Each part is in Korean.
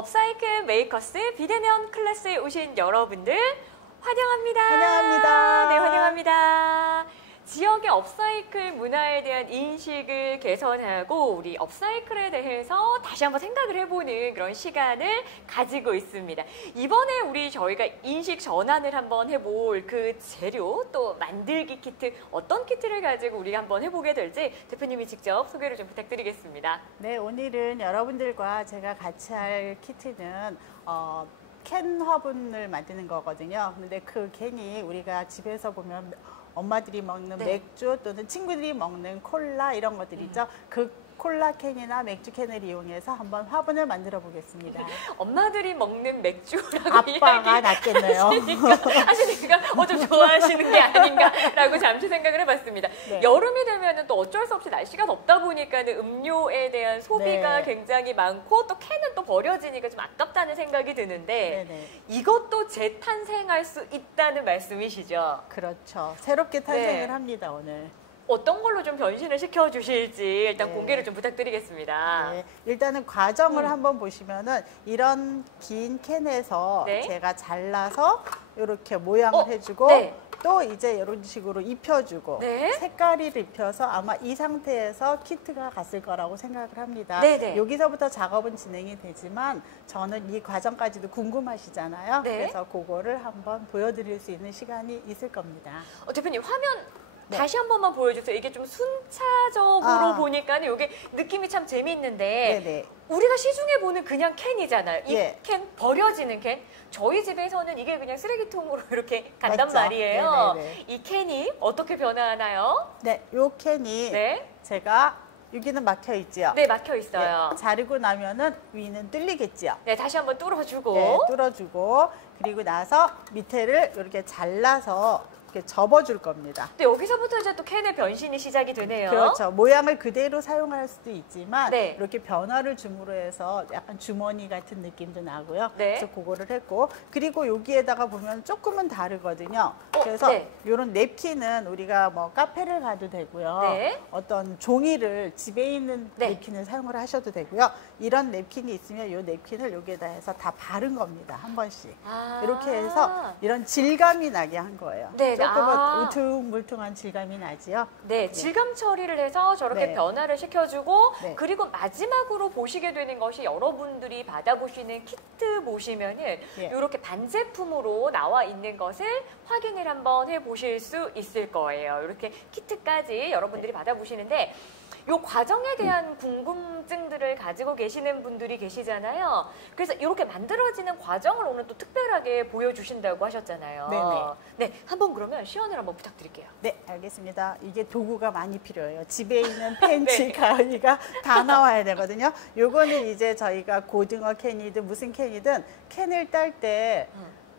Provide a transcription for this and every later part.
업사이클 메이커스 비대면 클래스에 오신 여러분들 환영합니다. 환영합니다. 네, 환영합니다. 지역의 업사이클 문화에 대한 인식을 개선하고 우리 업사이클에 대해서 다시 한번 생각을 해보는 그런 시간을 가지고 있습니다. 이번에 저희가 인식 전환을 한번 해볼 그 재료 또 만들기 키트 어떤 키트를 가지고 우리가 한번 해보게 될지 대표님이 직접 소개를 좀 부탁드리겠습니다. 네, 오늘은 여러분들과 제가 같이 할 키트는 캔 화분을 만드는 거거든요. 근데 그 캔이 우리가 집에서 보면 엄마들이 먹는 네. 맥주 또는 친구들이 먹는 콜라 이런 것들 있죠. 그 콜라 캔이나 맥주 캔을 이용해서 한번 화분을 만들어 보겠습니다. 엄마들이 먹는 맥주라고 아빠가 낫겠네요. 하시니까 좀 좋아하시는 게 아닌가라고 잠시 생각을 해봤습니다. 네. 여름이 되면 또 어쩔 수 없이 날씨가 덥다 보니까 음료에 대한 소비가 네. 굉장히 많고 또 캔은 또 버려지니까 좀 아깝다는 생각이 드는데 네네. 이것도 재탄생할 수 있다는 말씀이시죠? 그렇죠. 새롭게 탄생을 네. 합니다, 오늘. 어떤 걸로 좀 변신을 시켜주실지 일단 네. 공개를 좀 부탁드리겠습니다. 네, 일단은 과정을 한번 보시면은 이런 긴 캔에서 네. 제가 잘라서 이렇게 모양을 해주고 네. 또 이제 이런 식으로 입혀주고 네. 색깔을 입혀서 아마 이 상태에서 키트가 갔을 거라고 생각을 합니다. 네네. 여기서부터 작업은 진행이 되지만 저는 이 과정까지도 궁금하시잖아요. 네. 그래서 그거를 한번 보여드릴 수 있는 시간이 있을 겁니다. 대표님 화면 네. 다시 한 번만 보여주세요. 이게 좀 순차적으로 아. 보니까 이게 느낌이 참 재미있는데 네네. 우리가 시중에 보는 그냥 캔이잖아요. 이 예. 캔, 버려지는 캔. 저희 집에서는 이게 그냥 쓰레기통으로 이렇게 간단 맞죠? 말이에요. 네네네. 이 캔이 어떻게 변화하나요? 네, 요 캔이 네, 제가 여기는 막혀 있지요. 네 막혀 있어요. 네, 자르고 나면은 위는 뚫리겠지요. 네, 다시 한번 뚫어주고. 네, 뚫어주고 그리고 나서 밑에를 이렇게 잘라서 이렇게 접어줄 겁니다. 네, 여기서부터 이제 또 캔의 변신이 시작이 되네요. 그렇죠. 모양을 그대로 사용할 수도 있지만 네. 이렇게 변화를 줌으로 해서 약간 주머니 같은 느낌도 나고요. 네. 그래서 그거를 했고 그리고 여기에다가 보면 조금은 다르거든요. 그래서 네. 이런 냅킨은 우리가 뭐 카페를 가도 되고요. 네. 어떤 종이를 집에 있는 네. 냅킨을 사용을 하셔도 되고요. 이런 냅킨이 있으면 이 냅킨을 여기에다 해서 다 바른 겁니다. 한 번씩. 아. 이렇게 해서 이런 질감이 나게 한 거예요. 네, 조금은 아. 울퉁불퉁한 질감이 나지요. 네, 질감 처리를 해서 저렇게 네. 변화를 시켜주고 네. 그리고 마지막으로 보시게 되는 것이 여러분들이 받아보시는 키트 보시면은 예. 이렇게 반제품으로 나와 있는 것을 확인을 한번 해보실 수 있을 거예요. 이렇게 키트까지 여러분들이 받아보시는데 이 과정에 대한 궁금증들을 가지고 계시는 분들이 계시잖아요. 그래서 이렇게 만들어지는 과정을 오늘 또 특별하게 보여주신다고 하셨잖아요. 네네. 네, 한번 그러면 시연을 한번 부탁드릴게요. 네, 알겠습니다. 이게 도구가 많이 필요해요. 집에 있는 펜치, 네. 가위가 다 나와야 되거든요. 요거는 이제 저희가 고등어 캔이든 무슨 캔이든 캔을 딸 때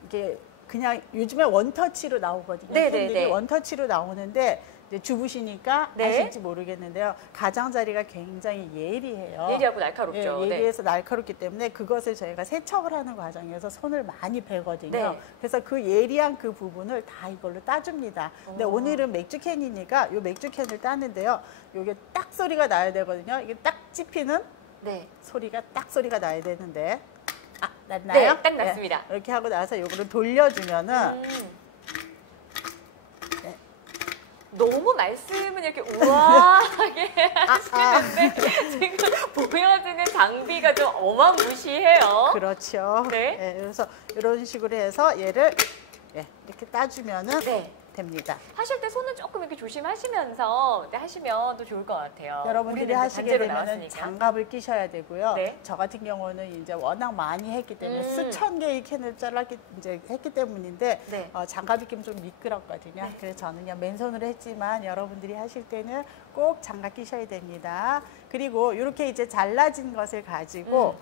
이게 그냥 요즘에 원터치로 나오거든요. 네네네. 캔들이 원터치로 나오는데 이제 주부시니까 네. 아실지 모르겠는데요. 가장자리가 굉장히 예리해요. 예리하고 날카롭죠. 예, 네. 예리해서 날카롭기 때문에 그것을 저희가 세척을 하는 과정에서 손을 많이 베거든요. 네. 그래서 그 예리한 그 부분을 다 이걸로 따줍니다. 근데 오. 오늘은 맥주캔이니까 이 맥주캔을 따는데요. 이게 딱 소리가 나야 되거든요. 이게 딱 찝히는 네. 소리가 나야 되는데 났나요? 네, 딱 났습니다. 이렇게 하고 나서 이거를 돌려주면은 네. 너무 말씀은 이렇게 우아하게 하시는데 지금 보여지는 장비가 좀 어마무시해요. 그렇죠. 네. 그래서 이런 식으로 해서 얘를 이렇게 따주면은 네. 됩니다. 하실 때 손은 조금 이렇게 조심하시면서 하시면 또 좋을 것 같아요. 여러분들이 우리는 하시게 반대로 되면 나왔으니까. 장갑을 끼셔야 되고요. 네. 저 같은 경우는 이제 워낙 많이 했기 때문에 수천 개의 캔을 했기 때문인데 네. 장갑이 끼면 좀 미끄럽거든요. 그래서 저는 그냥 맨손으로 했지만 여러분들이 하실 때는 꼭 장갑 끼셔야 됩니다. 그리고 이렇게 이제 잘라진 것을 가지고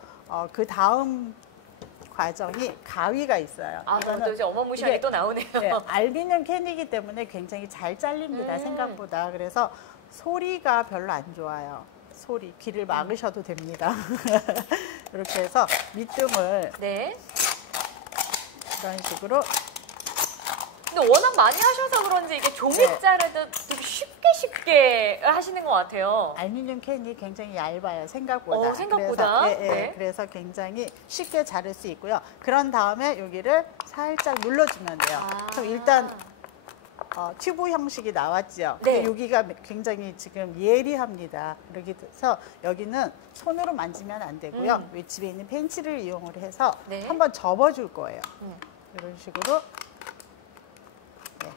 그 다음 과정이 가위가 있어요. 또 이제 어마무시하게 이게, 또 나오네요. 네, 알루미늄 캔이기 때문에 굉장히 잘 잘립니다. 생각보다. 그래서 소리가 별로 안 좋아요. 귀를 막으셔도 됩니다. 이렇게 해서 밑둥을 네. 이런 식으로 근데 워낙 많이 하셔서 그런지 이게 종이 네. 자르듯 되게 쉽게 하시는 것 같아요. 알루미늄 캔이 굉장히 얇아요, 생각보다. 생각보다. 그래서, 네. 그래서 굉장히 쉽게 자를 수 있고요. 그런 다음에 여기를 살짝 눌러주면 돼요. 그럼 일단 튜브 형식이 나왔죠. 네. 근데 여기가 굉장히 지금 예리합니다. 그렇게 해서 여기는 손으로 만지면 안 되고요. 집에 있는 펜치를 이용을 해서 네. 한번 접어줄 거예요. 이런 식으로. 네.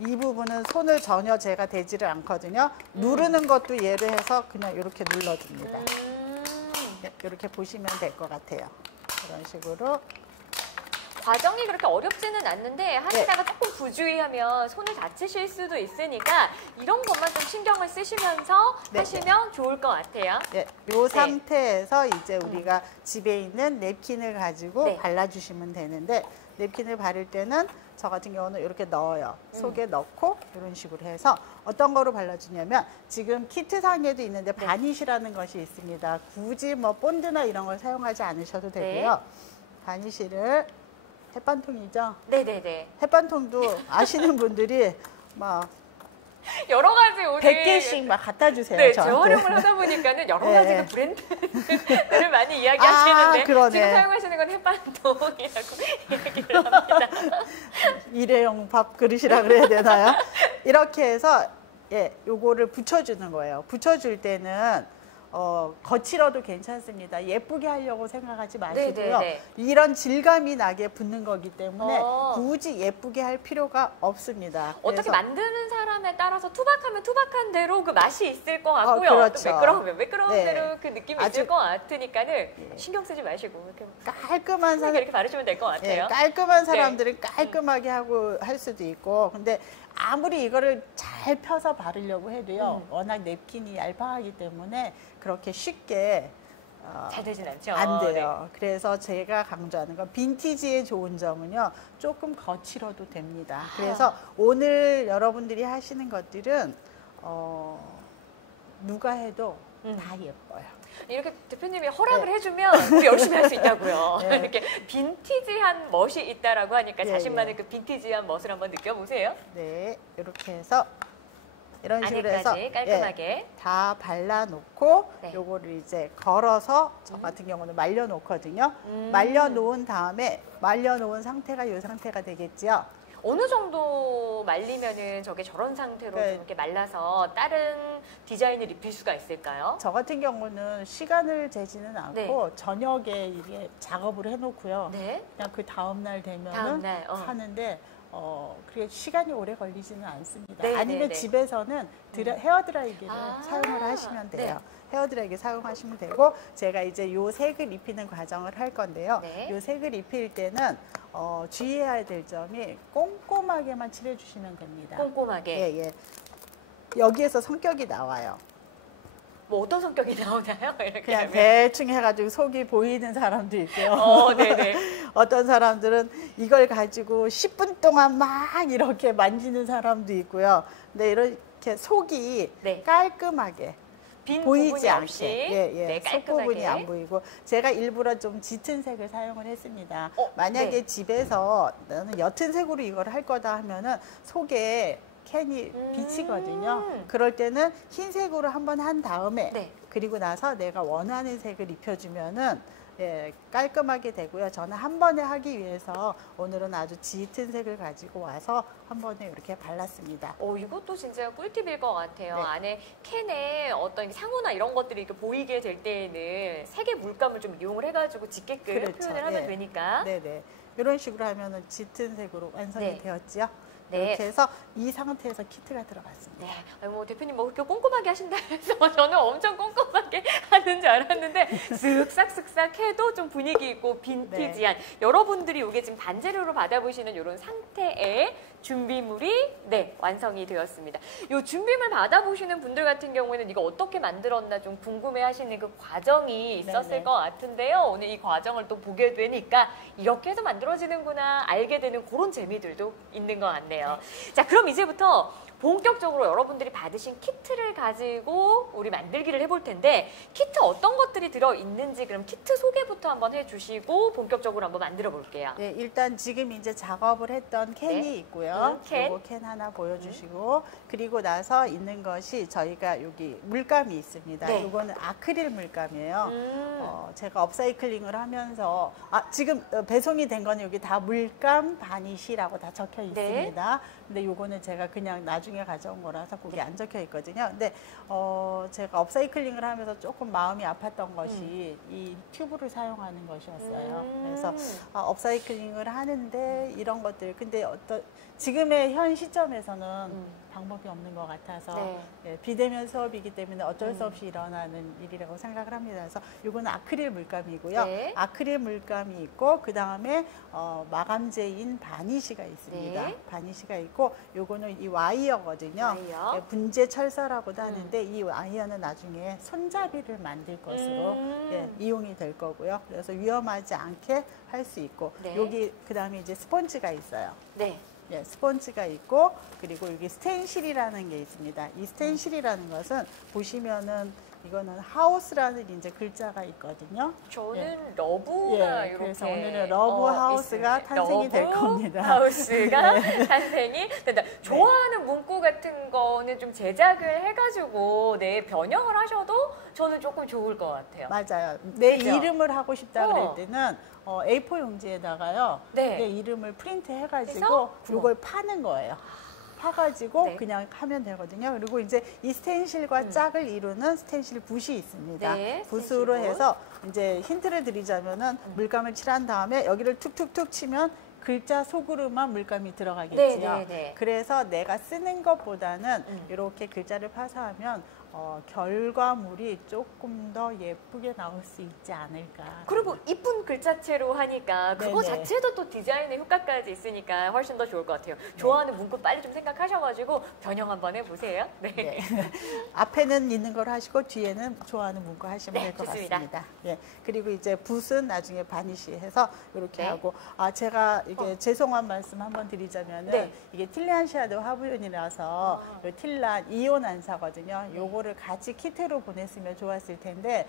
이 부분은 손을 전혀 제가 대지를 않거든요. 누르는 것도 예를 해서 그냥 이렇게 눌러줍니다. 네, 이렇게 보시면 될 것 같아요. 이런 식으로. 과정이 그렇게 어렵지는 않는데 하시다가 조금 부주의하면 손을 다치실 수도 있으니까 이런 것만 좀 신경을 쓰시면서 하시면 좋을 것 같아요. 네, 이 상태에서 이제 우리가 집에 있는 냅킨을 가지고 발라주시면 되는데 냅킨을 바를 때는 저 같은 경우는 이렇게 넣어요. 속에 넣고 이런 식으로 해서 어떤 거로 발라주냐면 지금 키트상에도 있는데 바니쉬라는 것이 있습니다. 굳이 뭐 본드나 이런 걸 사용하지 않으셔도 되고요. 바니쉬를 햇반통이죠? 네네네. 햇반통도 아시는 분들이 막 여러 가지 오늘 100개씩 막 갖다 주세요. 네, 저한테. 재활용을 하다 보니까는 여러 가지 그 브랜드들을 많이 이야기하시는데 그러네. 지금 사용하시는 건 햇반통이라고 이야기를 합니다. 일회용 밥 그릇이라 그래야 되나요? 이렇게 해서 요거를 붙여주는 거예요. 붙여줄 때는 거칠어도 괜찮습니다. 예쁘게 하려고 생각하지 마시고요. 이런 질감이 나게 붙는 거기 때문에 굳이 예쁘게 할 필요가 없습니다. 어떻게 만드는 사람에 따라서 투박하면 투박한 대로 그 맛이 있을 것 같고요. 그렇죠. 또 매끄러우면 매끄러운 대로 그 느낌이 있을 것 같으니까는 신경 쓰지 마시고 이렇게 깔끔한 사람 이렇게 바르시면 될 것 같아요. 깔끔한 사람들은 깔끔하게 하고 할 수도 있고, 근데 아무리 이거를 잘 펴서 바르려고 해도요, 워낙 냅킨이 얇아하기 때문에 그렇게 쉽게 잘 되진 않죠. 안 돼요. 그래서 제가 강조하는 건 빈티지의 좋은 점은요, 조금 거칠어도 됩니다. 그래서 오늘 여러분들이 하시는 것들은 누가 해도 다 예뻐요. 이렇게 대표님이 허락을 해주면 우리 열심히 할 수 있다고요. 이렇게 빈티지한 멋이 있다라고 하니까 자신만의 그 빈티지한 멋을 한번 느껴보세요. 네, 이렇게 해서 이런 식으로 해서 깔끔하게 다 발라놓고 요거를 이제 걸어서 저 같은 경우는 말려놓거든요. 말려놓은 다음에 말려놓은 상태가 이 상태가 되겠지요. 어느 정도 말리면은 저게 저런 상태로 좀 이렇게 말라서 다른 디자인을 입힐 수가 있을까요? 저 같은 경우는 시간을 재지는 않고 저녁에 이게 작업을 해놓고요. 그냥 그 다음날 되면은 하는데 그게 시간이 오래 걸리지는 않습니다. 아니면 집에서는 헤어드라이기를 사용을 하시면 돼요. 헤어드라이기 사용하시면 되고, 제가 이제 요 색을 입히는 과정을 할 건데요. 요 색을 입힐 때는 주의해야 될 점이 꼼꼼하게만 칠해주시면 됩니다. 꼼꼼하게? 여기에서 성격이 나와요. 뭐 어떤 성격이 나오나요? 이렇게 그냥 하면. 대충 해가지고 속이 보이는 사람도 있고요. 어떤 사람들은 이걸 가지고 10분 동안 막 이렇게 만지는 사람도 있고요. 근데 이렇게 속이 깔끔하게 보이지 않게 속 부분이 안 보이고, 제가 일부러 좀 짙은 색을 사용을 했습니다. 만약에 집에서 나는 옅은 색으로 이걸 할 거다 하면은 속에 캔이 비치거든요. 그럴 때는 흰색으로 한번 한 다음에 그리고 나서 내가 원하는 색을 입혀주면은 깔끔하게 되고요. 저는 한 번에 하기 위해서 오늘은 아주 짙은 색을 가지고 와서 한 번에 이렇게 발랐습니다. 이것도 진짜 꿀팁일 것 같아요. 안에 캔에 어떤 상호나 이런 것들이 이렇게 보이게 될 때에는 색의 물감을 좀 이용을 해가지고 짙게끔 표현을 하면 되니까. 이런 식으로 하면은 짙은 색으로 완성이 되었지요. 이렇게 해서 이 상태에서 키트가 들어갔습니다. 뭐 대표님 뭐 그렇게 꼼꼼하게 하신다 해서 저는 엄청 꼼꼼하게 하는 줄 알았는데 쓱싹쓱싹 해도 좀 분위기 있고 빈티지한 여러분들이 이게 지금 반재료로 받아보시는 이런 상태의 준비물이 완성이 되었습니다. 이 준비물 받아보시는 분들 같은 경우에는 이거 어떻게 만들었나 좀 궁금해하시는 그 과정이 있었을 것 같은데요. 오늘 이 과정을 또 보게 되니까 이렇게 해서 만들어지는구나 알게 되는 그런 재미들도 있는 것 같네요. 자, 그럼 이제부터 본격적으로 여러분들이 받으신 키트를 가지고 우리 만들기를 해볼 텐데 키트 어떤 것들이 들어있는지 그럼 키트 소개부터 한번 해주시고 본격적으로 한번 만들어 볼게요. 네, 일단 지금 이제 작업을 했던 캔이 네. 있고요. 캔. 요거 캔 하나 보여주시고 그리고 나서 있는 것이 저희가 여기 물감이 있습니다. 네. 요거는 아크릴 물감이에요. 제가 업사이클링을 하면서 지금 배송이 된 거는 여기 다 물감 바니쉬라고 다 적혀 있습니다. 근데 요거는 제가 그냥 나중에 가져온 거라서 거기 안 적혀 있거든요. 근데 제가 업사이클링을 하면서 조금 마음이 아팠던 것이 이 튜브를 사용하는 것이었어요. 그래서 업사이클링을 하는데 이런 것들 근데 지금의 현 시점에서는 방법이 없는 것 같아서 예, 비대면 수업이기 때문에 어쩔 수 없이 일어나는 일이라고 생각을 합니다. 그래서 이거는 아크릴 물감이고요. 네. 아크릴 물감이 있고 그 다음에 마감재인 바니쉬가 있습니다. 네. 바니쉬가 있고 요거는 이 와이어거든요. 와이어. 예, 분재 철사라고도 하는데 이 와이어는 나중에 손잡이를 만들 것으로 예, 이용이 될 거고요. 그래서 위험하지 않게 할 수 있고 네. 여기 그 다음에 이제 스펀지가 있어요. 네. 예, 스펀지가 있고 그리고 여기 스텐실이라는 게 있습니다. 이 스텐실이라는 것은 보시면은 이거는 하우스라는 이제 글자가 있거든요. 저는 러브가 이렇게 그래서 오늘은 러브 하우스가 있습니다. 탄생이 될 러브 겁니다. 하우스가 네. 탄생이 된다. 좋아하는 문구 같은 거는 좀 제작을 해가지고 변형을 하셔도 저는 조금 좋을 것 같아요. 맞아요. 내 그죠? 이름을 하고 싶다 그럴 때는 A4 용지에다가요. 네. 내 이름을 프린트 해가지고 해서? 이걸 파는 거예요. 파가지고 네. 그냥 하면 되거든요. 그리고 이제 이 스텐실과 짝을 이루는 스텐실 붓이 있습니다. 네, 붓으로 스텐실 붓. 해서 이제 힌트를 드리자면은 물감을 칠한 다음에 여기를 툭툭툭 치면 글자 속으로만 물감이 들어가겠지요. 네, 네, 네. 그래서 내가 쓰는 것보다는 이렇게 글자를 파서 하면 결과물이 조금 더 예쁘게 나올 수 있지 않을까. 그리고 이쁜 글자체로 하니까 그거 네네. 자체도 또 디자인의 효과까지 있으니까 훨씬 더 좋을 것 같아요. 좋아하는 문구 빨리 좀 생각하셔가지고 변형 한번 해보세요. 네. 네. 앞에는 있는 걸 하시고 뒤에는 좋아하는 문구 하시면 네, 될 것 좋습니다. 같습니다. 예. 그리고 이제 붓은 나중에 바니쉬 해서 이렇게 네. 하고 제가 이게 죄송한 말씀 한번 드리자면은 네. 이게 틸란 샤도 화분이라서 요 틸란 이온 안사거든요. 요거를 같이 키트로 보냈으면 좋았을 텐데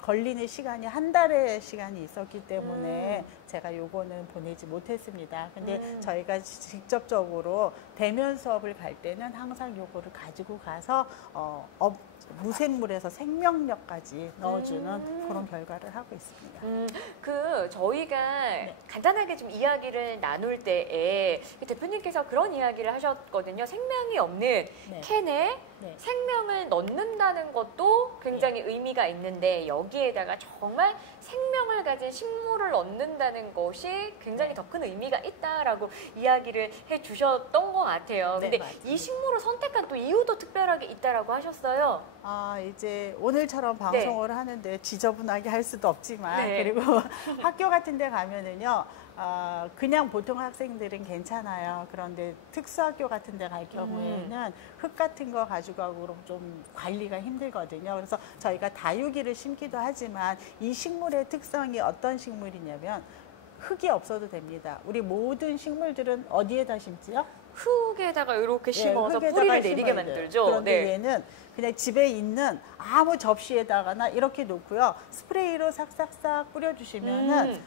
걸리는 시간이 한 달의 시간이 있었기 때문에 제가 요거는 보내지 못했습니다. 근데 저희가 직접적으로 대면 수업을 갈 때는 항상 요거를 가지고 가서 무생물에서 생명력까지 넣어주는 그런 결과를 하고 있습니다. 저희가 간단하게 좀 이야기를 나눌 때에 대표님께서 그런 이야기를 하셨거든요. 생명이 없는 캔에 생명을 넣는다는 것도 굉장히 의미가 있는데 여기에다가 정말 생명을 가진 식물을 넣는다는 것이 굉장히 더 큰 의미가 있다라고 이야기를 해주셨던 것 같아요. 근데 이 식물을 선택한 또 이유도 특별하게 있다라고 하셨어요. 이제 오늘처럼 방송을 하는데 지저분하게 할 수도 없지만 그리고 학교 같은 데 가면은요. 그냥 보통 학생들은 괜찮아요. 그런데 특수학교 같은 데 갈 경우에는 흙 같은 거 가지고 가고 그럼 좀 관리가 힘들거든요. 그래서 저희가 다육이를 심기도 하지만 이 식물의 특성이 어떤 식물이냐면 흙이 없어도 됩니다. 우리 모든 식물들은 어디에다 심지요? 흙에다가 이렇게 심어서 뿌리를 내리게 만들죠. 그런데 얘는 그냥 집에 있는 아무 접시에다가나 이렇게 놓고요. 스프레이로 싹싹싹 뿌려주시면은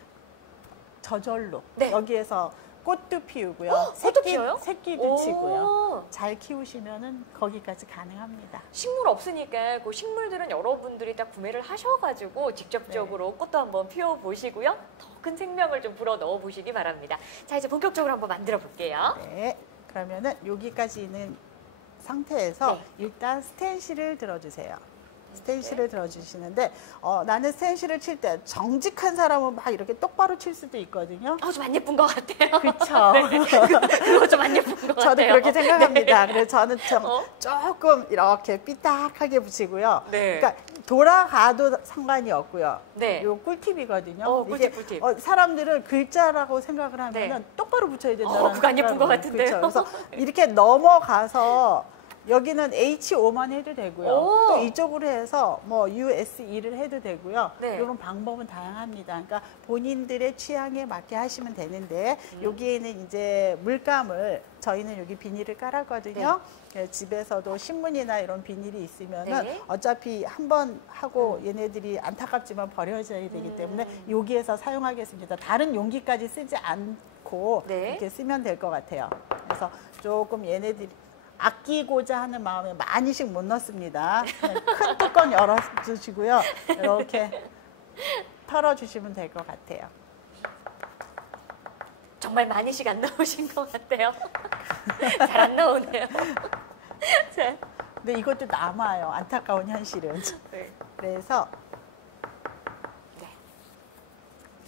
저절로 여기에서 꽃도 피우고요. 새끼도 치고요. 잘 키우시면은 거기까지 가능합니다. 식물 없으니까 그 식물들은 여러분들이 다 구매를 하셔가지고 직접적으로 꽃도 한번 피워보시고요. 더 큰 생명을 좀 불어 넣어 보시기 바랍니다. 자, 이제 본격적으로 한번 만들어 볼게요. 네. 그러면은 여기까지 있는 상태에서 일단 스텐실을 들어주세요. 스텐실을 들어주시는데 나는 스텐실을 칠 때 정직한 사람은 막 이렇게 똑바로 칠 수도 있거든요. 좀 안 예쁜 것 같아요. 그렇죠. 그거 좀 안 예쁜 것 같아요. 저도 그렇게 생각합니다. 그래서 저는 조금 이렇게 삐딱하게 붙이고요. 그러니까 돌아가도 상관이 없고요. 요 꿀팁이거든요. 꿀팁. 사람들은 글자라고 생각을 하면은 똑바로 붙여야 된다는 그거 안 예쁜 것 같은데요. 그렇죠. 그래서 이렇게 넘어가서 여기는 H5만 해도 되고요. 오. 또 이쪽으로 해서 뭐 USE를 해도 되고요. 네. 이런 방법은 다양합니다. 그러니까 본인들의 취향에 맞게 하시면 되는데 여기에는 이제 물감을 저희는 여기 비닐을 깔았거든요. 집에서도 신문이나 이런 비닐이 있으면은 네. 어차피 한 번 하고 얘네들이 안타깝지만 버려져야 되기 때문에 여기에서 사용하겠습니다. 다른 용기까지 쓰지 않고 네. 이렇게 쓰면 될 것 같아요. 그래서 조금 얘네들이 아끼고자 하는 마음에 많이씩 못 넣습니다. 그냥 큰 뚜껑 열어주시고요. 이렇게 털어주시면 될 것 같아요. 정말 많이씩 안 나오신 것 같아요. 잘 안 나오네요. 자, 근데 이것도 남아요. 안타까운 현실은. 네. 그래서 네.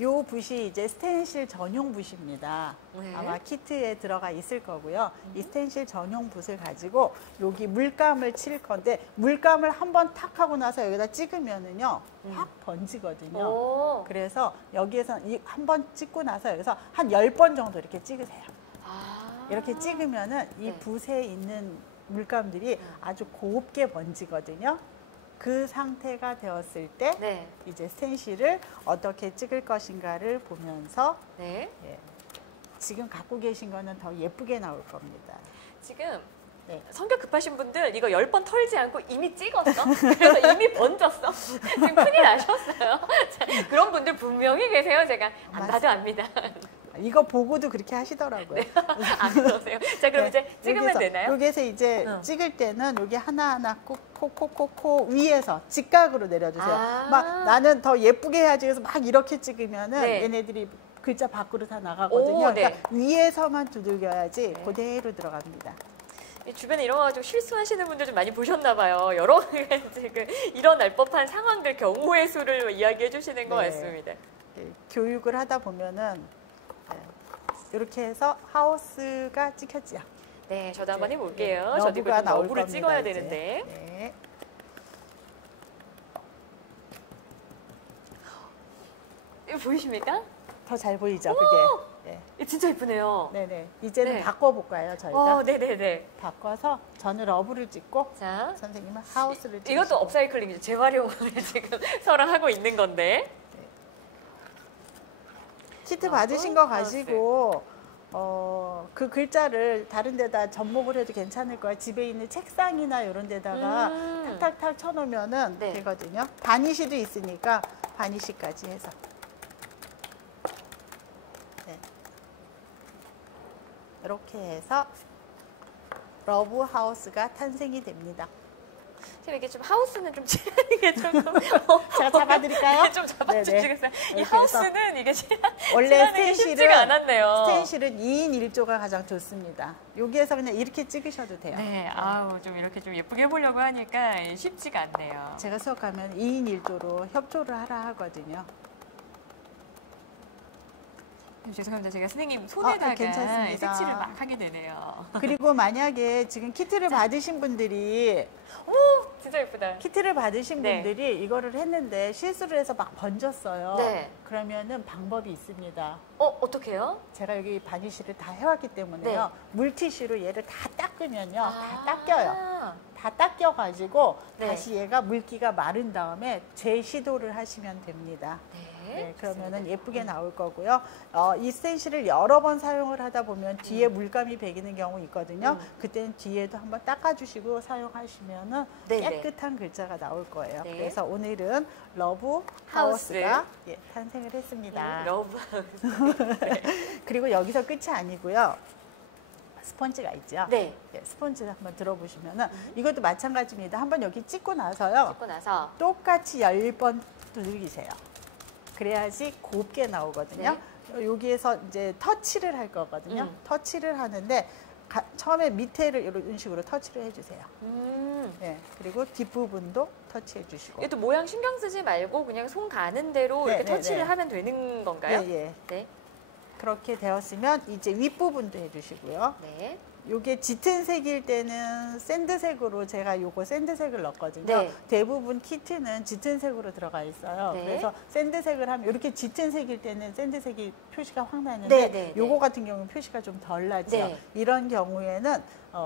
요 붓이 이제 스텐실 전용 붓입니다. 네. 아마 키트에 들어가 있을 거고요. 이 스텐실 전용 붓을 가지고 여기 물감을 칠 건데 물감을 한번 탁 하고 나서 여기다 찍으면은요 확 번지거든요. 오. 그래서 여기에서 한 번 찍고 나서 여기서 한 10번 정도 이렇게 찍으세요. 아. 이렇게 찍으면은 이 네. 붓에 있는 물감들이 아주 곱게 번지거든요. 그 상태가 되었을 때 네. 이제 스텐실을 어떻게 찍을 것인가를 보면서 네. 예, 지금 갖고 계신 거는 더 예쁘게 나올 겁니다. 지금 네. 성격 급하신 분들 이거 10번 털지 않고 이미 찍었어. 그래서 이미 번졌어. 지금 큰일 나셨어요. 자, 그런 분들 분명히 계세요. 제가 안 봐도 압니다. 이거 보고도 그렇게 하시더라고요. 안 그러세요. 자, 그럼 네, 이제 찍으면 여기서, 되나요? 여기서 이제 응. 찍을 때는 여기 하나하나 콕콕콕콕 위에서 직각으로 내려주세요. 아. 막 나는 더 예쁘게 해야지 해서 막 이렇게 찍으면은 네. 얘네들이 글자 밖으로 다 나가거든요. 오, 네. 그러니까 위에서만 두들겨야지 네. 그대로 들어갑니다. 이 주변에 이런 거 가지고 실수하시는 분들 좀 많이 보셨나 봐요. 여러 지금 일어날 법한 상황들 경우의 수를 이야기해 주시는 것 네. 같습니다. 교육을 하다 보면은 이렇게 해서 하우스가 찍혔죠. 네, 저도 한번 해볼게요. 네, 저도 이거 러브가 좀 나올 러브를 겁니다, 찍어야 이제. 되는데. 네. 이거 보이십니까? 더 잘 보이죠, 그게. 네. 이거 진짜 예쁘네요. 네네. 이제는 네. 바꿔볼까요, 저희가? 네네네. 바꿔서 저는 러브를 찍고 자, 선생님은 하우스를 찍고. 이것도 업사이클링이죠. 재활용을 지금 서랑 하고 있는 건데. 키트 러브, 받으신 거 하우스. 가지고 그 글자를 다른 데다 접목을 해도 괜찮을 거예요. 집에 있는 책상이나 이런 데다가 탁탁탁 쳐놓으면은 네. 되거든요. 바니쉬도 있으니까 바니쉬까지 해서. 네. 이렇게 해서 러브 하우스가 탄생이 됩니다. 지금 이게 좀 하우스는 좀 칠하는 게 조금 제가 잡아드릴까요? 좀 잡아주시겠어요? 이 이렇게 하우스는 이게 원래 칠하는 게 쉽지가 않았네요. 스텐실은 2인 1조가 가장 좋습니다. 여기에서 그냥 이렇게 찍으셔도 돼요. 네, 아우 좀 이렇게 좀 예쁘게 해보려고 하니까 쉽지가 않네요. 제가 수업 가면 2인 1조로 협조를 하라 하거든요. 죄송합니다. 제가 선생님 손에다가 괜찮습니다. 색칠을 막 하게 되네요. 그리고 만약에 지금 키트를 받으신 분들이 진짜 예쁘다. 키트를 받으신 네. 분들이 이거를 했는데 실수를 해서 막 번졌어요. 네. 그러면은 방법이 있습니다. 어떻게요? 제가 여기 바니쉬를 다 해왔기 때문에요. 네. 물티슈로 얘를 다 닦으면요. 아. 다 닦여요. 다 닦여가지고 네. 다시 얘가 물기가 마른 다음에 재시도를 하시면 됩니다. 네. 네, 그러면은 예쁘게 나올 거고요. 이 스텐실을 여러 번 사용을 하다 보면 뒤에 물감이 배기는 경우 있거든요. 그때는 뒤에도 한번 닦아주시고 사용하시면은 네, 네. 깨끗한 글자가 나올 거예요. 네. 그래서 오늘은 러브 하우스. 하우스가 탄생을 했습니다. 러브. 그리고 여기서 끝이 아니고요. 스펀지가 있죠. 네. 스펀지 한번 들어보시면은 이것도 마찬가지입니다. 한번 여기 찍고 나서요. 찍고 나서 똑같이 10번 두들기세요. 그래야지 곱게 나오거든요. 여기에서 이제 터치를 할 거거든요. 터치를 하는데 처음에 밑에를 이런 식으로 터치를 해주세요. 네, 그리고 뒷부분도 터치해 주시고. 이것도 모양 신경 쓰지 말고 그냥 손 가는 대로 네, 이렇게 네, 터치를 네. 하면 되는 건가요? 예, 예. 네. 그렇게 되었으면 이제 윗부분도 해주시고요. 네. 요게 짙은 색일 때는 샌드색으로 제가 요거 샌드색을 넣었거든요. 네. 대부분 키트는 짙은 색으로 들어가 있어요. 네. 그래서 샌드색을 하면 이렇게 짙은 색일 때는 샌드색이 표시가 확 나는데 네, 네, 요거 네. 같은 경우는 표시가 좀 덜 나죠. 네. 이런 경우에는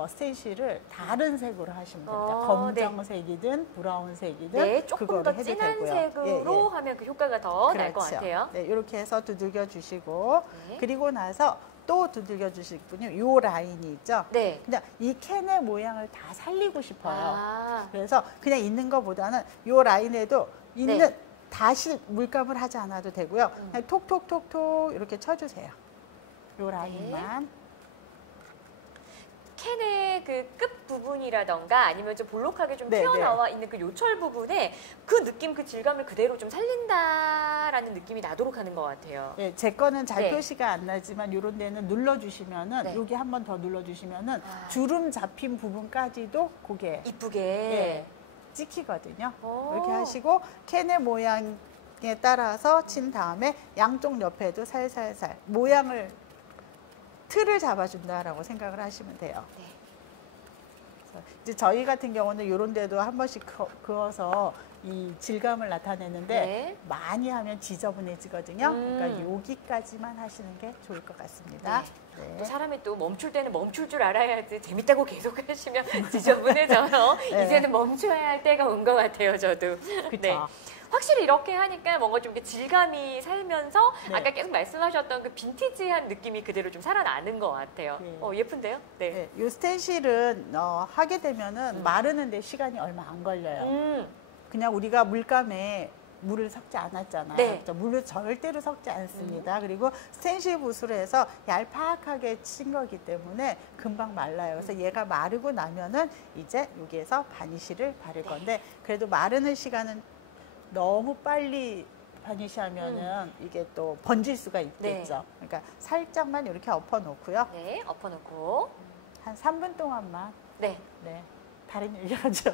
스테인실을 다른 색으로 하시면 됩니다. 검정색이든 브라운색이든 네, 조금 그거를 더 해도 진한 되고요. 색으로 하면 그 효과가 더 날 것 그렇죠. 같아요. 네, 이렇게 해서 두들겨 주시고 네. 그리고 나서 또 두들겨 주실 분이 요 라인이 있죠. 네. 그냥 이 캔의 모양을 다 살리고 싶어요. 아, 그래서 그냥 있는 것보다는 요 라인에도 있는 네. 다시 물감을 하지 않아도 되고요. 그냥 톡톡톡톡 이렇게 쳐주세요. 요 라인만. 캔의 그 끝 부분이라던가 아니면 좀 볼록하게 좀 네, 튀어나와 있는 그 요철 부분에 그 느낌, 그 질감을 그대로 좀 살린다라는 느낌이 나도록 하는 것 같아요. 네, 제 거는 잘 네. 표시가 안 나지만 이런 데는 눌러주시면은 네. 여기 한 번 더 눌러주시면은 아. 주름 잡힌 부분까지도 그게 이쁘게. 네, 찍히거든요. 오. 이렇게 하시고 캔의 모양에 따라서 친 다음에 양쪽 옆에도 살살살 모양을 틀을 잡아준다라고 생각을 하시면 돼요. 네. 그래서 이제 저희 같은 경우는 이런 데도 한 번씩 그어서 이 질감을 나타내는데 네. 많이 하면 지저분해지거든요. 그러니까 여기까지만 하시는 게 좋을 것 같습니다. 또 네. 사람이 또 멈출 때는 멈출 줄 알아야지 재밌다고 계속 하시면 지저분해져요. 네. 이제는 멈춰야 할 때가 온 것 같아요, 저도. 그쵸. 네. 확실히 이렇게 하니까 뭔가 좀 이렇게 질감이 살면서 네. 아까 계속 말씀하셨던 그 빈티지한 느낌이 그대로 좀 살아나는 것 같아요. 네. 예쁜데요? 네. 네, 이 스텐실은 하게 되면은 마르는데 시간이 얼마 안 걸려요. 그냥 우리가 물감에 물을 섞지 않았잖아요. 네. 그렇죠? 물을 절대로 섞지 않습니다. 그리고 스텐실 붓으로 해서 얄팍하게 친 거기 때문에 금방 말라요. 그래서 얘가 마르고 나면은 이제 여기에서 바니쉬를 바를 건데 그래도 마르는 시간은 너무 빨리 바니쉬 하면은 이게 또 번질 수가 있겠죠. 그러니까 살짝만 이렇게 엎어 놓고요. 네, 엎어놓고. 한 3분 동안만. 네. 네. 다른 얘기 하죠.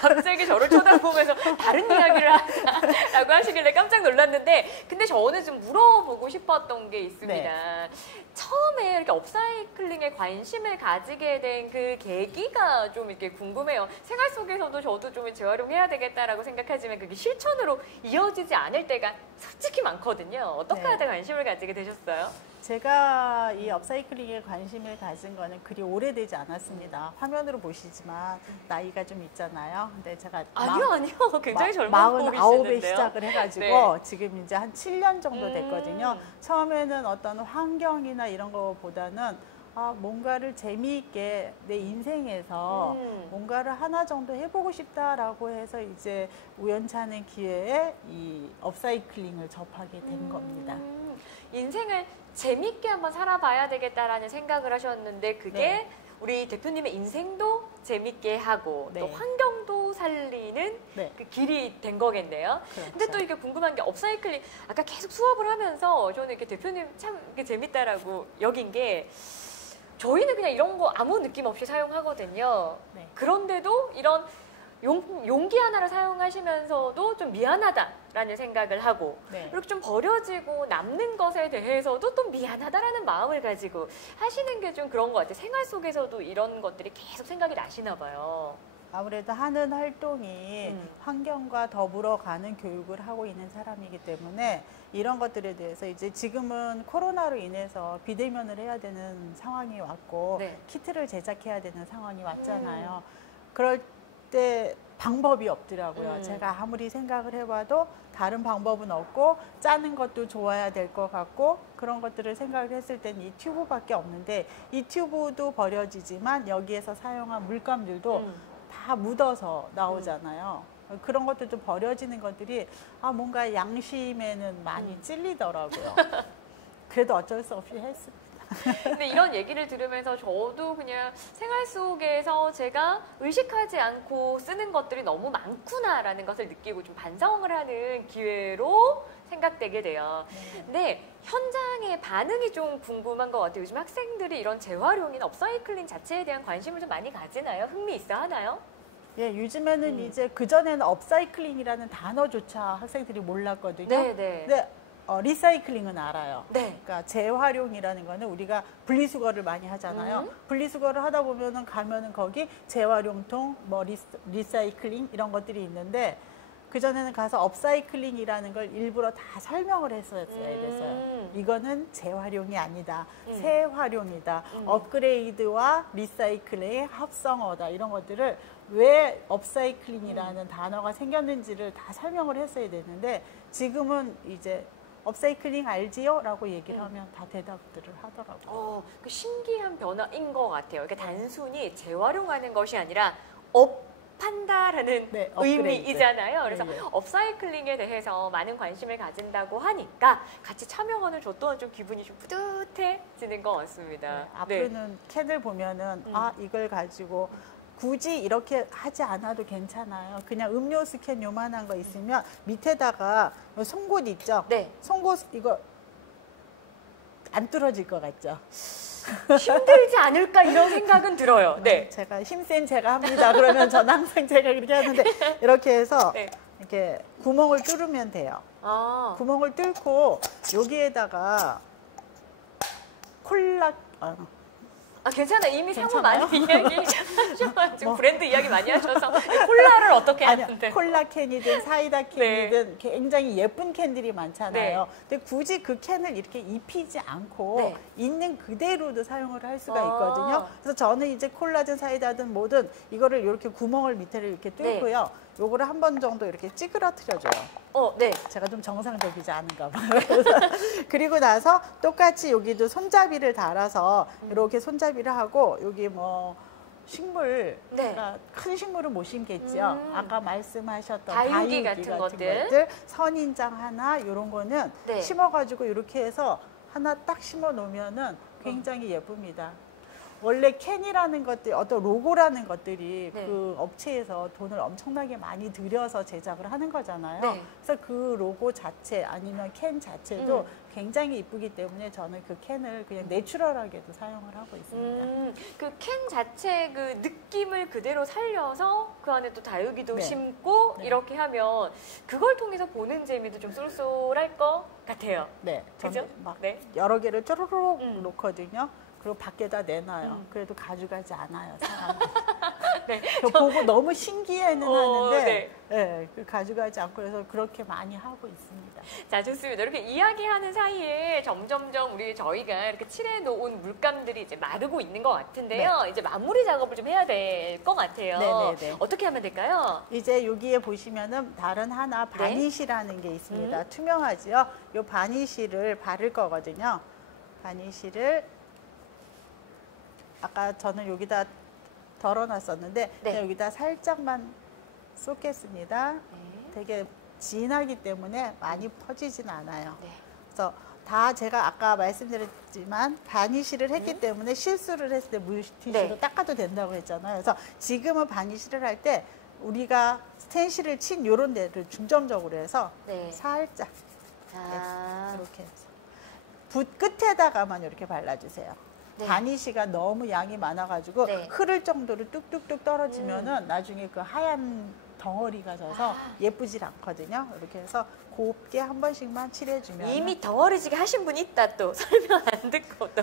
갑자기 저를 쳐다보면서 다른 이야기를 하자라고 하시길래 깜짝 놀랐는데 근데 저는 좀 물어보고 싶었던 게 있습니다. 네. 처음에 이렇게 업사이클링에 관심을 가지게 된 그 계기가 좀 이렇게 궁금해요. 생활 속에서도 저도 좀 재활용해야 되겠다라고 생각하지만 그게 실천으로 이어지지 않을 때가 솔직히 많거든요. 어떻게 네. 하다 관심을 가지게 되셨어요? 제가 이 업사이클링에 관심을 가진 거는 그리 오래되지 않았습니다. 화면으로 보시지만 나이가 좀 있잖아요. 근데 제가 아니요. 굉장히 젊은 49에 보이시는데요. 시작을 해가지고 네. 지금 이제 한 7년 정도 됐거든요. 처음에는 어떤 환경이나 이런 거보다는 뭔가를 재미있게 내 인생에서 뭔가를 하나 정도 해보고 싶다라고 해서 이제 우연찮은 기회에 이 업사이클링을 접하게 된 겁니다. 인생을 재밌게 한번 살아봐야 되겠다라는 생각을 하셨는데 그게 네. 우리 대표님의 인생도 재밌게 하고 또 네. 환경도 살리는 네. 그 길이 된 거겠네요. 그렇죠. 근데 또 이게 궁금한 게 업사이클링 아까 계속 수업을 하면서 저는 이렇게 대표님 참 이게 재밌다라고 여긴 게 저희는 그냥 이런 거 아무 느낌 없이 사용하거든요. 네. 그런데도 이런 용기 하나를 사용하시면서도 좀 미안하다라는 생각을 하고 네. 이렇게 좀 버려지고 남는 것에 대해서도 또 미안하다라는 마음을 가지고 하시는 게 좀 그런 것 같아요. 생활 속에서도 이런 것들이 계속 생각이 나시나 봐요. 아무래도 하는 활동이 환경과 더불어 가는 교육을 하고 있는 사람이기 때문에 이런 것들에 대해서 이제 지금은 코로나로 인해서 비대면을 해야 되는 상황이 왔고 네. 키트를 제작해야 되는 상황이 왔잖아요. 그럴 때 방법이 없더라고요. 제가 아무리 생각을 해봐도 다른 방법은 없고 짜는 것도 좋아야 될 것 같고 그런 것들을 생각을 했을 땐 이 튜브밖에 없는데 이 튜브도 버려지지만 여기에서 사용한 물감들도 다 묻어서 나오잖아요. 그런 것들도 버려지는 것들이 뭔가 양심에는 많이 찔리더라고요. 그래도 어쩔 수 없이 했습니다. 근데 이런 얘기를 들으면서 저도 그냥 생활 속에서 제가 의식하지 않고 쓰는 것들이 너무 많구나라는 것을 느끼고 좀 반성을 하는 기회로 생각되게 돼요. 근데 현장의 반응이 좀 궁금한 것 같아요. 요즘 학생들이 이런 재활용이나 업사이클링 자체에 대한 관심을 좀 많이 가지나요? 흥미 있어 하나요? 예, 요즘에는 이제 그전에는 업사이클링이라는 단어조차 학생들이 몰랐거든요. 네네. 근데 리사이클링은 알아요. 네. 그러니까 재활용이라는 거는 우리가 분리수거를 많이 하잖아요. 분리수거를 하다 보면은 가면은 거기 재활용통, 뭐 리사이클링 이런 것들이 있는데 그전에는 가서 업사이클링이라는 걸 일부러 다 설명을 했어야 됐어요. 이거는 재활용이 아니다. 재활용이다. 업그레이드와 리사이클의 합성어다. 이런 것들을 왜 업사이클링이라는 단어가 생겼는지를 다 설명을 했어야 되는데 지금은 이제 업사이클링 알지요? 라고 얘기를 하면 다 대답들을 하더라고요. 그 신기한 변화인 것 같아요. 그러니까 단순히 재활용하는 것이 아니라 업한다라는 네, 의미이잖아요. 그래서 네, 네. 업사이클링에 대해서 많은 관심을 가진다고 하니까 같이 참여하는 저 또한 좀 기분이 좀 뿌듯해지는 것 같습니다. 네, 앞으로는 캔을 보면은 이걸 가지고 굳이 이렇게 하지 않아도 괜찮아요. 그냥 음료수 캔 요만한 거 있으면 밑에다가 송곳 있죠? 네. 송곳 이거 안 뚫어질 것 같죠? 힘들지 않을까 이런 생각은 들어요. 네. 제가 힘센 제가 합니다. 그러면 저는 항상 제가 이렇게 하는데 이렇게 해서 네. 이렇게 구멍을 뚫으면 돼요. 구멍을 뚫고 여기에다가 콜라 괜찮아요. 이미 상호 괜찮아요? 많이 이야기하셔가지고 브랜드 이야기 많이 하셔서 콜라를 어떻게 하는데? 콜라 캔이든 사이다 캔이든 굉장히 예쁜 캔들이 많잖아요. 근데 굳이 그 캔을 이렇게 입히지 않고 있는 그대로도 사용을 할 수가 있거든요. 그래서 저는 이제 콜라든 사이다든 뭐든 이거를 이렇게 구멍을 밑에를 이렇게 뚫고요. 요거를 한 번 정도 이렇게 찌그러뜨려줘요. 네. 제가 좀 정상적이지 않은가 봐요. 그리고 나서 똑같이 여기도 손잡이를 달아서 이렇게 손잡이를 하고 여기 뭐 식물, 큰 식물은 못 심겠죠. 아까 말씀하셨던 다육이 같은 것들. 선인장 하나 이런 거는 심어가지고 이렇게 해서 하나 딱 심어 놓으면은 굉장히 예쁩니다. 원래 캔이라는 것들, 어떤 로고라는 것들이 그 업체에서 돈을 엄청나게 많이 들여서 제작을 하는 거잖아요. 그래서 그 로고 자체 아니면 캔 자체도 굉장히 이쁘기 때문에 저는 그 캔을 그냥 내추럴하게도 사용을 하고 있습니다. 그 캔 자체 그 느낌을 그대로 살려서 그 안에 또 다육이도 심고 이렇게 하면 그걸 통해서 보는 재미도 좀 쏠쏠할 것 같아요. 네, 그죠? 저는 막 여러 개를 쪼르륵 놓거든요. 그리고 밖에다 내놔요. 그래도 가져가지 않아요, 사람들이. 저 보고 너무 신기해는 하는데 가져가지 않고 그래서 그렇게 많이 하고 있습니다. 자, 좋습니다. 이렇게 이야기하는 사이에 점점점 저희가 이렇게 칠해놓은 물감들이 이제 마르고 있는 것 같은데요. 이제 마무리 작업을 좀 해야 될 것 같아요. 어떻게 하면 될까요? 이제 여기에 보시면은 다른 하나 바니쉬라는 게 있습니다. 투명하지요? 이 바니쉬를 바를 거거든요. 바니쉬를 아까 저는 여기다 덜어놨었는데 여기다 살짝만 쏟겠습니다. 되게 진하기 때문에 많이 퍼지진 않아요. 그래서 다 제가 아까 말씀드렸지만 바니쉬를 했기 때문에 실수를 했을 때 물티슈로 닦아도 된다고 했잖아요. 그래서 지금은 바니쉬를 할 때 우리가 스텐실을 친 이런 데를 중점적으로 해서 살짝 이렇게 해서 붓 끝에다가만 이렇게 발라주세요. 바니쉬가 너무 양이 많아가지고 흐를 정도로 뚝뚝뚝 떨어지면은 나중에 그 하얀 덩어리가 져서 예쁘질 않거든요. 이렇게 해서 곱게 한 번씩만 칠해주면 이미 덩어리지게 하신 분 있다 또 설명 안 듣고 또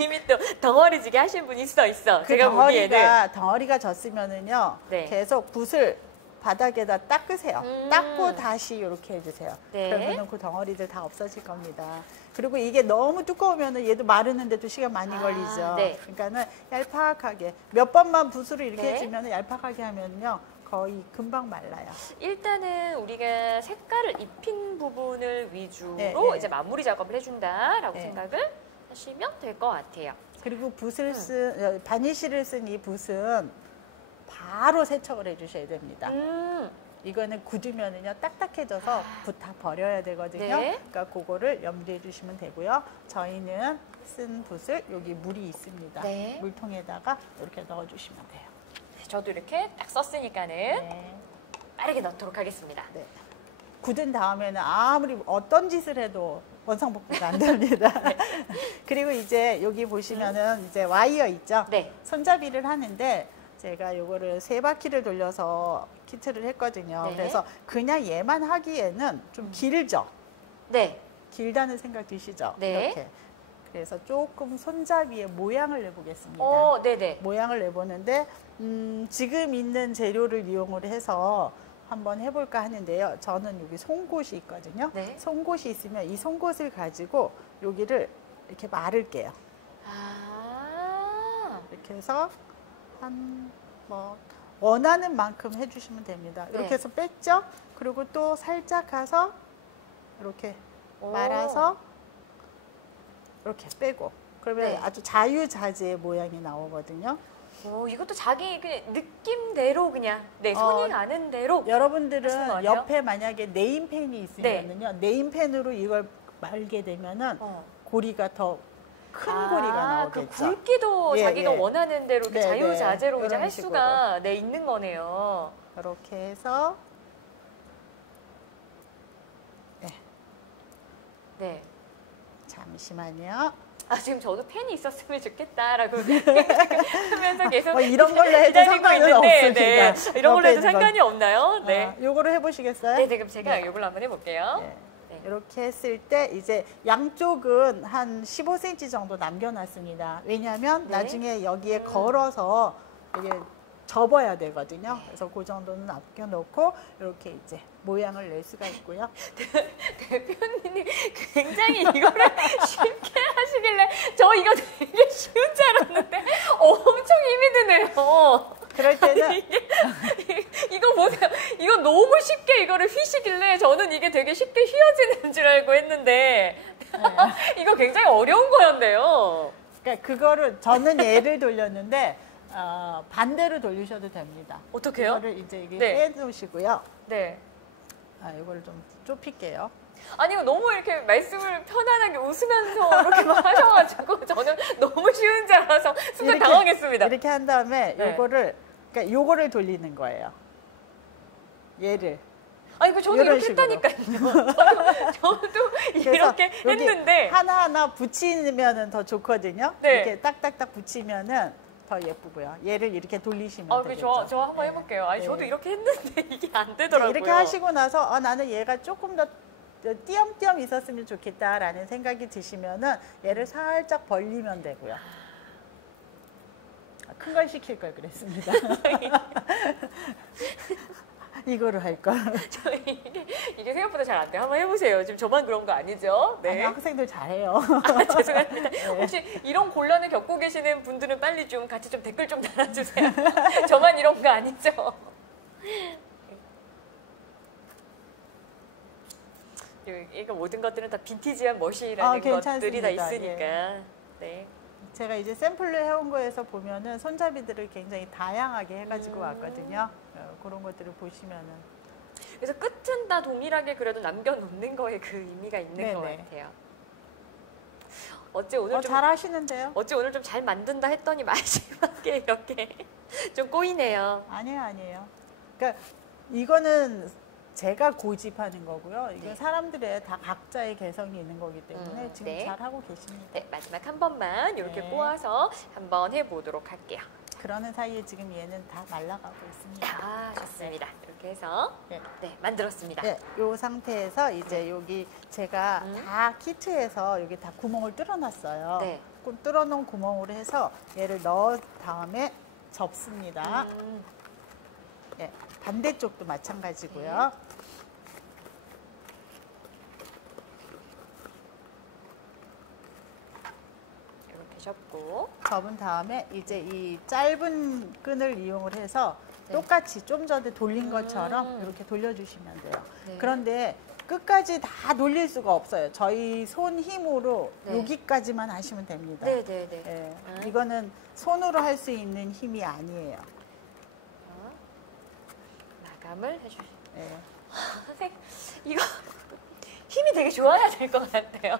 이미 또 덩어리지게 하신 분 있어. 그 제가 보기에는 덩어리가 졌으면은요 계속 붓을 바닥에다 닦으세요. 닦고 다시 이렇게 해주세요. 그러면 그 덩어리들 다 없어질 겁니다. 그리고 이게 너무 두꺼우면 얘도 마르는데도 시간 많이 걸리죠. 그러니까는 얄팍하게 몇 번만 붓으로 이렇게 해주면 얄팍하게 하면요 거의 금방 말라요. 일단은 우리가 색깔을 입힌 부분을 위주로 이제 마무리 작업을 해준다라고 생각을 하시면 될 것 같아요. 그리고 붓을 바니쉬를 쓴 이 붓은 바로 세척을 해주셔야 됩니다. 이거는 굳으면은요 딱딱해져서 붓 다 버려야 되거든요. 그러니까 그거를 염두해 주시면 되고요. 저희는 쓴 붓을 여기 물이 있습니다. 물통에다가 이렇게 넣어주시면 돼요. 저도 이렇게 딱 썼으니까는 빠르게 넣도록 하겠습니다. 굳은 다음에는 아무리 어떤 짓을 해도 원상복구가 안 됩니다. 그리고 이제 여기 보시면은 이제 와이어 있죠. 손잡이를 하는데 제가 요거를 3바퀴를 돌려서 키트를 했거든요. 그래서 그냥 얘만 하기에는 좀 길죠. 길다는 생각 드시죠? 네. 이렇게. 그래서 조금 손잡이의 모양을 내보겠습니다. 네네. 모양을 내보는데 지금 있는 재료를 이용을 해서 한번 해볼까 하는데요. 저는 여기 송곳이 있거든요. 네. 송곳이 있으면 이 송곳을 가지고 여기를 이렇게 마를게요. 이렇게 해서 원하는 만큼 해주시면 됩니다. 네. 이렇게 해서 뺐죠? 그리고 또 살짝 가서 이렇게 말아서 이렇게 빼고 그러면 네. 아주 자유자재의 모양이 나오거든요. 이것도 자기 그 느낌대로 그냥 손이 가는 대로 하시는 거 여러분들은 같아요? 옆에 만약에 네임펜이 있으면요, 네임펜으로 이걸 말게 되면은 고리가 더 큰 고리가 나오겠죠. 그 굵기도 자기가 예. 원하는 대로 이렇게 네, 자유자재로 네. 이제 할 이런 수가 있는 거네요. 이렇게 해서 네. 잠시만요. 지금 저도 펜이 있었으면 좋겠다라고 하면서 계속 이런 걸로 해도 기다리고 상관은 있는데, 없습니다. 이런 걸로 옆에 해도 있는 상관이 없나요? 네. 요거를 해보시겠어요? 네, 그럼 제가 네. 이걸로 한번 해볼게요. 네. 네. 이렇게 했을 때 이제 양쪽은 한 15cm 정도 남겨놨습니다. 왜냐하면 네. 나중에 여기에 걸어서 이게 접어야 되거든요. 그래서 그 정도는 남겨놓고 이렇게 이제 모양을 낼 수가 있고요. 대표님이 굉장히 이거를 쉽게 하시길래 저 이거 되게 쉬운 줄 알았는데 엄청 힘이 드네요. 그럴 때는 이거 보세요. 이거 너무 쉽게 이거를 휘시길래 저는 이게 되게 쉽게 휘어지는 줄 알고 했는데 이거 굉장히 어려운 거였네요. 그러니까 그거를 저는 얘를 돌렸는데 반대로 돌리셔도 됩니다. 어떻게요? 이거를 이제 이게 네. 빼놓으시고요. 네. 이걸 좀 좁힐게요. 아니 너무 이렇게 말씀을 편안하게 웃으면서 이렇게 막 하셔가지고 저는 너무 쉬운 줄 알아서 순간 당황했습니다. 이렇게 한 다음에 네. 요거를 돌리는 거예요. 얘를. 아니 저도 이런 이렇게 식으로. 했다니까요. 저도 이렇게 여기 했는데 하나하나 붙이면은 더 좋거든요. 네. 이렇게 딱딱딱 붙이면은 더 예쁘고요. 얘를 이렇게 돌리시면 되겠죠. 저 한번 네. 해볼게요. 아니 네. 저도 이렇게 했는데 이게 안 되더라고요. 이렇게 하시고 나서 나는 얘가 조금 더 띄엄띄엄 있었으면 좋겠다라는 생각이 드시면은 얘를 살짝 벌리면 되고요. 큰 걸 시킬 걸 그랬습니다. 이거를 할 걸. 저 이게 생각보다 잘 안 돼요. 한번 해보세요. 지금 저만 그런 거 아니죠? 아니, 네. 학생들 잘해요. 죄송합니다. 혹시 이런 곤란을 겪고 계시는 분들은 빨리 좀 같이 좀 댓글 좀 달아주세요. 저만 이런 거 아니죠? 이거 모든 것들은 다 빈티지한 멋이라는 것들이 다 있으니까. 예. 네. 제가 이제 샘플로 해온 거에서 보면은 손잡이들을 굉장히 다양하게 해가지고 왔거든요. 그런 것들을 보시면은. 그래서 끝은 다 동일하게 그래도 남겨놓는 거에 그 의미가 있는 네네. 것 같아요. 어째 오늘 좀 잘하시는데요? 어째 오늘 좀 잘 만든다 했더니 마지막에 이렇게 좀 꼬이네요. 아니에요. 그러니까 이거는 제가 고집하는 거고요. 이건 네. 사람들의 다 각자의 개성이 있는 거기 때문에 지금 네. 잘 하고 계십니다. 네, 마지막 한 번만 이렇게 네. 꼬아서 한번 해보도록 할게요. 그러는 사이에 지금 얘는 다 말라가고 있습니다. 좋습니다. 이렇게 해서 네. 만들었습니다. 네, 이 상태에서 이제 여기 제가 다 키트에서 여기 다 구멍을 뚫어놨어요. 네. 뚫어놓은 구멍으로 해서 얘를 넣은 다음에 접습니다. 네, 반대쪽도 마찬가지고요. 이렇게 접고 접은 다음에 이제 이 짧은 끈을 이용을 해서 똑같이 좀 전에 돌린 것처럼 이렇게 돌려주시면 돼요. 네. 그런데 끝까지 다 돌릴 수가 없어요. 저희 손 힘으로 네. 여기까지만 하시면 됩니다. 네네네. 예, 이거는 손으로 할 수 있는 힘이 아니에요. 마감을 해주시면 예. 선생님 이거 힘이 되게 좋아야 될 것 같아요.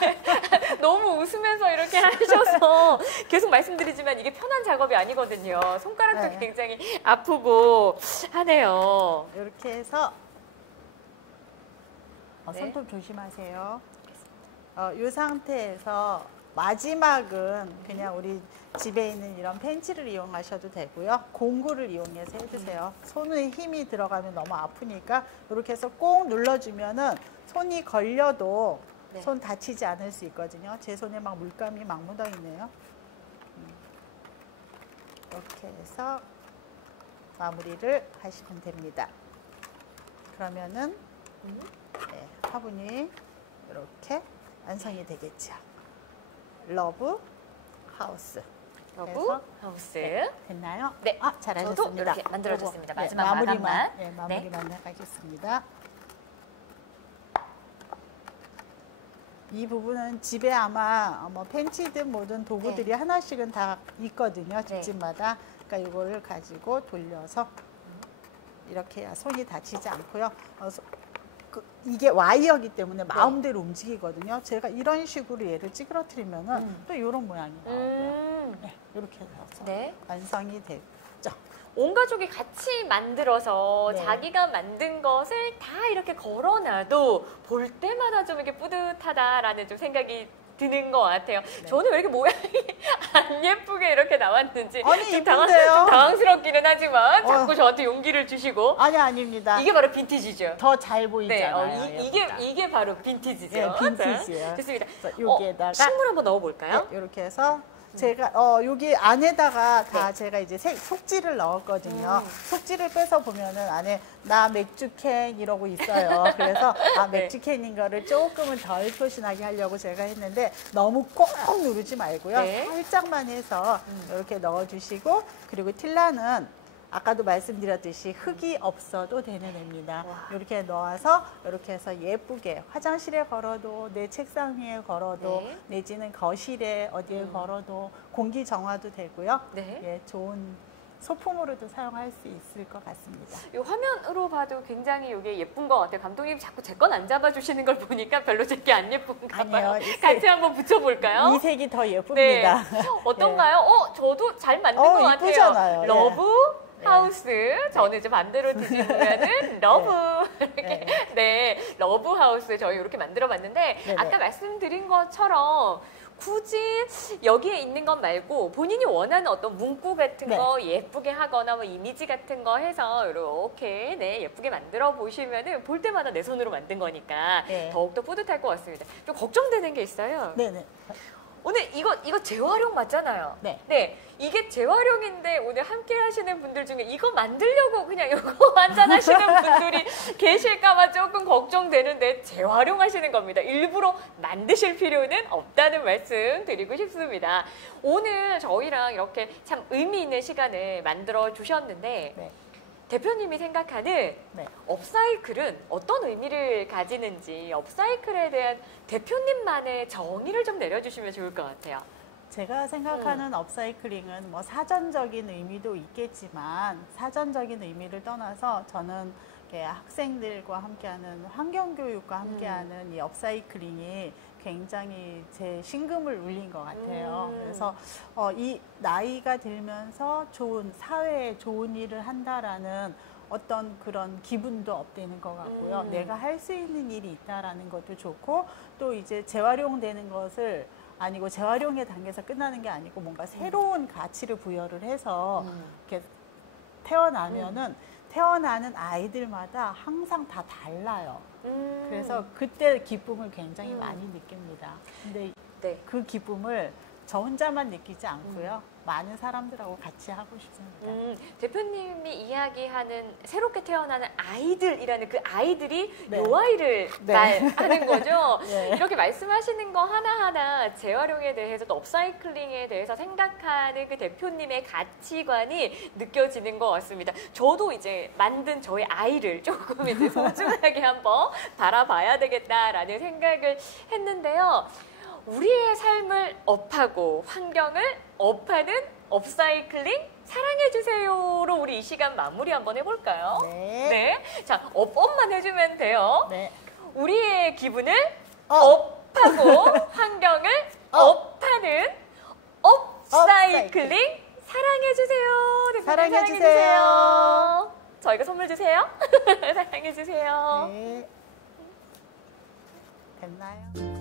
네. 너무 웃으면서 이렇게 하셔서 계속 말씀드리지만 이게 편한 작업이 아니거든요. 손가락도 네. 굉장히 아프고 하네요. 이렇게 해서 네. 손톱 조심하세요. 이 상태에서 마지막은 그냥 우리 집에 있는 이런 펜치를 이용하셔도 되고요. 공구를 이용해서 해주세요. 손에 힘이 들어가면 너무 아프니까 이렇게 해서 꼭 눌러주면은 손이 걸려도 네. 손 다치지 않을 수 있거든요. 제 손에 막 물감이 막 묻어 있네요. 이렇게 해서 마무리를 하시면 됩니다. 그러면은 네, 화분이 이렇게 완성이 되겠죠. 러브 하우스. 러브 그래서, 하우스. 네, 됐나요? 네. 아, 잘하셨습니다. 저도 이렇게 만들어줬습니다. 네, 마지막 마무리만, 마감만. 네, 마무리만 하겠습니다. 이 부분은 집에 아마 뭐 펜치든 뭐든 도구들이 하나씩은 다 있거든요. 집집마다. 그러니까 이거를 가지고 돌려서 이렇게 해야 손이 다치지 않고요. 이게 와이어기 때문에 마음대로 움직이거든요. 제가 이런 식으로 얘를 찌그러뜨리면은 또 이런 모양이 나와요. 네, 이렇게 해서 완성이 됐죠. 온 가족이 같이 만들어서 네. 자기가 만든 것을 다 이렇게 걸어놔도 볼 때마다 좀 이렇게 뿌듯하다라는 좀 생각이 드는 것 같아요. 저는 왜 이렇게 모양이 안 예쁘게 이렇게 나왔는지 아니, 좀 이쁜데요? 당황스럽기는 하지만 자꾸 저한테 용기를 주시고 아닙니다. 이게 바로 빈티지죠. 더 잘 보이잖아요. 네, 이게 바로 빈티지죠. 네, 빈티지예요. 자, 좋습니다. 여기에다가 식물 한번 넣어볼까요? 네, 이렇게 해서 제가 여기 안에다가 다 제가 이제 속지를 넣었거든요. 속지를 빼서 보면은 안에 나 맥주캔 이러고 있어요. 그래서 맥주캔인 거를 조금은 덜 표시나게 하려고 제가 했는데 너무 꼭 누르지 말고요. 살짝만 해서 이렇게 넣어주시고 그리고 틸라는 아까도 말씀드렸듯이 흙이 없어도 되는 애입니다. 이렇게 넣어서 이렇게 해서 예쁘게 화장실에 걸어도 내 책상 위에 걸어도 내지는 거실에 어디에 걸어도 공기 정화도 되고요. 예, 좋은 소품으로도 사용할 수 있을 것 같습니다. 이 화면으로 봐도 굉장히 이게 예쁜 것 같아요. 감독님 자꾸 제 건 안 잡아주시는 걸 보니까 별로 제게 안 예쁜가 봐요. 같이 한번 붙여볼까요? 이 색이 더 예쁩니다. 어떤가요? 저도 잘 만든 것 같아요. 이쁘잖아요. 러브 하우스. 저는 이제 반대로 뒤집으면은 러브. 러브 하우스 저희 이렇게 만들어봤는데 아까 말씀드린 것처럼 굳이 여기에 있는 것 말고 본인이 원하는 어떤 문구 같은 거 예쁘게 하거나 뭐 이미지 같은 거 해서 이렇게 예쁘게 만들어 보시면은 볼 때마다 내 손으로 만든 거니까 더욱더 뿌듯할 것 같습니다. 좀 걱정되는 게 있어요. 오늘 이거 재활용 맞잖아요. 이게 재활용인데 오늘 함께 하시는 분들 중에 이거 만들려고 그냥 이거 한잔하시는 분들이 계실까봐 조금 걱정되는데 재활용하시는 겁니다. 일부러 만드실 필요는 없다는 말씀 드리고 싶습니다. 오늘 저희랑 이렇게 참 의미 있는 시간을 만들어 주셨는데 대표님이 생각하는 업사이클은 어떤 의미를 가지는지 업사이클에 대한 대표님만의 정의를 좀 내려주시면 좋을 것 같아요. 제가 생각하는 업사이클링은 뭐 사전적인 의미도 있겠지만 사전적인 의미를 떠나서 저는 학생들과 함께하는 환경교육과 함께하는 이 업사이클링이 굉장히 제 심금을 울린 것 같아요. 그래서 이 나이가 들면서 좋은 사회에 좋은 일을 한다라는 어떤 그런 기분도 업되는 것 같고요. 내가 할 수 있는 일이 있다라는 것도 좋고 또 이제 재활용되는 것을 아니고 재활용의 단계에서 끝나는 게 아니고 뭔가 새로운 가치를 부여를 해서 이렇게 태어나면은 태어나는 아이들마다 항상 다 달라요. 그래서 그때 기쁨을 굉장히 많이 느낍니다. 근데 그 기쁨을 저 혼자만 느끼지 않고요. 많은 사람들하고 같이 하고 싶습니다. 대표님이 이야기하는 새롭게 태어나는 아이들이라는 그 아이들이 요 아이를 말하는 거죠. 이렇게 말씀하시는 거 하나하나 재활용에 대해서 또 업사이클링에 대해서 생각하는 그 대표님의 가치관이 느껴지는 것 같습니다. 저도 이제 만든 저의 아이를 조금 이제 소중하게 한번 바라봐야 되겠다라는 생각을 했는데요. 우리의 삶을 업하고 환경을 업하는 업사이클링 사랑해주세요로 우리 이 시간 마무리 한번 해볼까요? 자, 업만 해주면 돼요. 우리의 기분을 업하고 환경을 업하는 업사이클링 사랑해주세요. 사랑해주세요. 저희가 선물 주세요. 사랑해주세요. 됐나요?